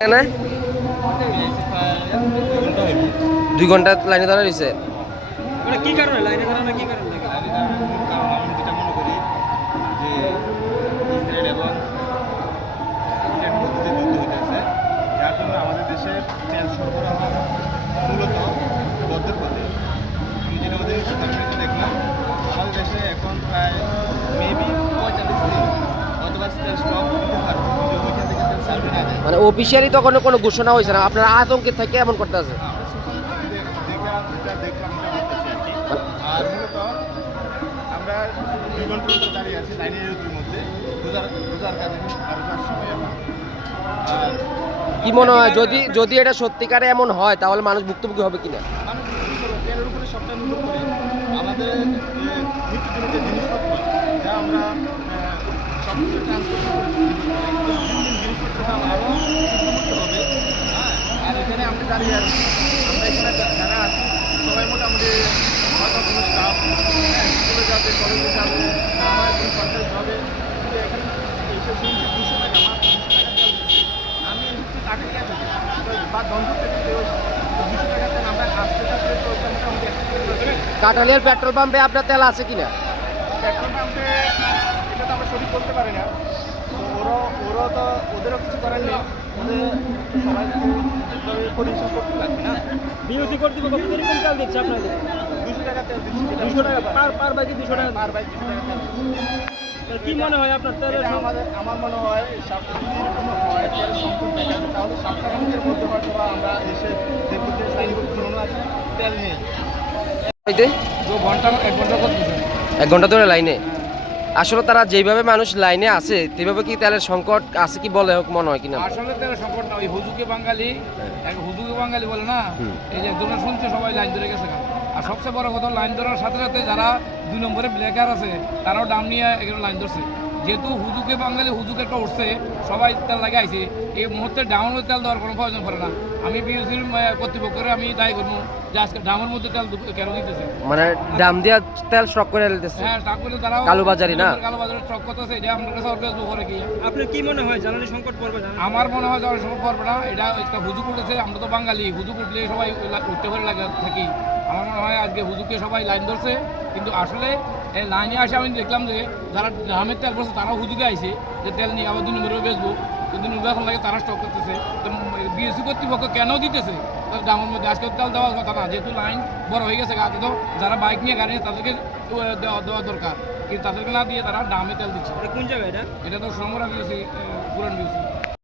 না 2 ঘন্টা লাইনে দাঁড়া রয়েছে। ওটা কি কারণে লাইনে দাঁড়ানো, কি কারণে লাগে? লাইনে দাঁড়ানোর মূল কারণ আমি যেটা মনে করি যে ইসরায়েল এবং ইরানের মধ্যে যে যুদ্ধ হইতেছে, যার জন্য আমাদের দেশের তেল সরবরাহ মূলত বদ্ধের পথে। আমি যেটা ওদের সোশ্যাল মিডিয়াতে দেখলাম, আমাদের দেশে এখন প্রায় মেবি 45 দিন অথবা তেল স্টক দিতে পারবে, যে ওইখান থেকে তেল সার্ভে না যায়। মানে অফিসিয়ালি তখন কোনো ঘোষণা হয়েছে না, আপনারা আতঙ্কে থেকে এমন করতে আছে। আমরা সোশ্যাল মিডিয়াতে দেখলাম এটা বলতেছি আর কি। আর মূলত আমরা 2 ঘন্টার মতো দাঁড়িয়ে আছি লাইনের রোদের মধ্যে, রোজার কাজে আর রোজার সময় এখন। আর কি মনে হয় যদি যদি এটা সত্যিকারে এমন হয় তাহলে মানুষ ভুক্তভোগী হবে কিনা? মানুষ তেলের উপরে সবটা নির্ভর করে। আমাদের নিত্যদিনের যে জিনিসপত্র যা আমরা সব কিছু ট্রান্সপোর্ট করি, দিন দিন জিনিসপত্রের দাম আরও উন্নত হবে। হ্যাঁ, আর এখানে আমরা দাঁড়িয়ে আছি, আমরা এখানে যারা আছি সবাই মোটামুটি হয়তো কোনো স্টাফ স্কুলে যাবে, কলেজে যাবে, না হয় কোনো সরকারি জবে, কিন্তু এখানে এইসব শুনছি 200 টাকা, মাত্র 200 টাকা তেল দিচ্ছে। আমি এসেছি টাকা থেকে বা দ্বন্দ্ব থেকে 200 টাকা তেল আমরা আসতে থাকলে তো ওইটা মোটামুটি কাঁঠালিয়ার পেট্রোল পাম্পে আপনার তেল আছে কিনা? পেট্রোল পাম্পে এটা তো আমরা সঠিক করতে পারি না। তো ওরা তো ওদেরও কিছু করার নেই, ওদের সবাই পরিশ্রম করতে লাগবে না। বিওসি কর্তৃপক্ষ কিরকম তেল দিচ্ছে আপনাদের? 200 টাকা তেল দিচ্ছি, 200 টাকা পার বাইকে 200 টাকা। পার বাইক 200 টাকা তেল দিচ্ছি। কি মনে হয় আপনার তেলের এটা আমার মনে হয় যদি এরকম হয় তেল সংকট দেখা যায়, তাহলে সপ্তাহের মধ্যে হয়তো বা আমরা এসে দেখবো যে সাইনবোর্ড ঝুলানো আছে তেল নেই। হইতে 1 ঘন্টা করতেছে। 1 ঘন্টা ধরে লাইনে। আসলে তারা যেভাবে মানুষ লাইনে আছে সেভাবে কি তেলের সংকট আছে কি বলে মনে হয় কিনা? আসলে তেলের সংকট না, ওই হুজুকে বাঙালি বলে না, এই যে তোমরা শুনছো সবাই লাইন ধরে গেছে। আর সবচেয়ে বড় কথা, লাইন ধরার সাথে সাথে যারা 2 নম্বরে ব্ল্যাকার আছে তারাও দাম নিয়ে এখানে লাইন ধরছে। যেহেতু হুজুকে বাঙালি হুজুকে একটা উঠছে, সবাই তেল লাগে আইছে, এই মুহূর্তে ডাউনের তেল দেওয়ার কোনো প্রয়োজন পড়ে না। আমি বিএসির কর্তৃপক্ষের আমি দায়ী করবো যে আজকে ডামের মধ্যে তেল কেন দিতেছে, মানে দাম দিয়া তেল স্টক করে দিতেছে। হ্যাঁ স্টক করলে তারাও কালোবাজারি না, কালোবাজারে স্টক করতেছে। এটা আমার কাছে অর্গাস করে কি আপনার কি মনে হয় জ্বালানি সংকট পড়বে? আমার মনে হয় জ্বালানি সংকট পড়বে না। এটা একটা হুজুক উঠেছে, আমরা তো বাঙালি, হুজুক উঠলে সবাই উঠতে পারে লাগে থাকি। আমার মনে হয় আজকে হুজুকে সবাই লাইন ধরছে, কিন্তু আসলে এই লাইনে আসে আমি দেখলাম যে যারা গ্রামের তেল বসে তারাও হুজুকে আইছে যে তেল নিয়ে আবার 2 নম্বরে বেচবো, কিন্তু এখন লাগে তারা স্টক করতেছে। তো বিএসসি কর্তৃপক্ষ কেন দিতেছে গ্রামের মধ্যে? আজকে তেল দেওয়ার কথা না, যেহেতু লাইন বড় হয়ে গেছে। আগে তো যারা বাইক নিয়ে গাড়ি নিয়ে তাদেরকে দেওয়া দরকার, কিন্তু তাদেরকে না দিয়ে তারা দামে তেল দিচ্ছে। কোন জায়গায় এটা? এটা তো সোনামুড়া বিএসসি, পুরান বিএসসি।